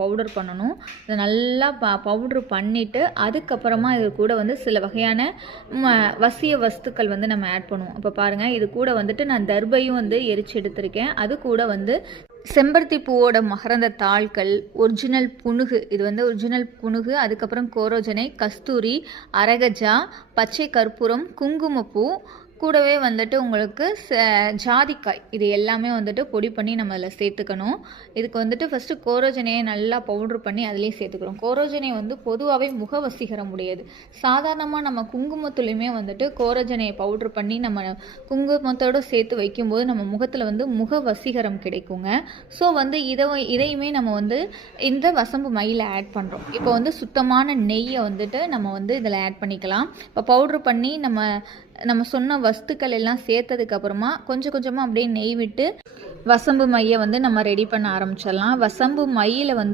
Powder பண்ணணும். இதை நல்லா ப பவுட்ரு பண்ணிவிட்டு அதுக்கப்புறமா இது கூட வந்து சில வகையான வசிய வஸ்துக்கள் வந்து நம்ம ஆட் பண்ணுவோம். இப்போ பாருங்கள் இது கூட வந்துட்டு நான் தர்பையும் வந்து எரிச்சு எடுத்திருக்கேன். அது கூட வந்து செம்பருத்தி பூவோட மகரந்த தாள்கள் ஒரிஜினல் புனுகு இது வந்து ஒரிஜினல் புணுகு அதுக்கப்புறம் கோரோஜனை கஸ்தூரி அரகஜா பச்சை கற்பூரம் குங்குமப்பூ கூடவே வந்துட்டு உங்களுக்கு ச- ஜாதிக்காய். இது எல்லாமே வந்துட்டு பொடி பண்ணி நம்ம அதில் சேர்த்துக்கணும். இதுக்கு வந்துட்டு ஃபஸ்ட்டு கோரோஜனையை நல்லா பவுட்ரு பண்ணி அதிலே சேர்த்துக்கிறோம் கோரோஜனை வந்து பொதுவாகவே முக வசீகரம் உடையது. சாதாரணமாக நம்ம குங்குமத்துலேயுமே வந்துட்டு கோரோஜனையை பவுட்ரு பண்ணி நம்ம குங்குமத்தோடு சேர்த்து வைக்கும்போது நம்ம முகத்தில் வந்து முக வசீகரம் கிடைக்குங்க. ஸோ வந்து இதை இதையுமே நம்ம வந்து இந்த வசம்பு மையில் ஆட் பண்ணுறோம் இப்போ வந்து சுத்தமான நெய்யை வந்துட்டு நம்ம வந்து இதில் ஆட் பண்ணிக்கலாம். இப்போ பவுட்ரு பண்ணி நம்ம நம்ம சொன்ன வஸ்துக்கள் எல்லாம் சேர்த்ததுக்கு அப்புறமா கொஞ்சம் கொஞ்சமாக அப்படியே நெய் விட்டு வசம்பு மையை வந்து நம்ம ரெடி பண்ண ஆரம்பிச்சிடலாம். வசம்பு மையில் வந்து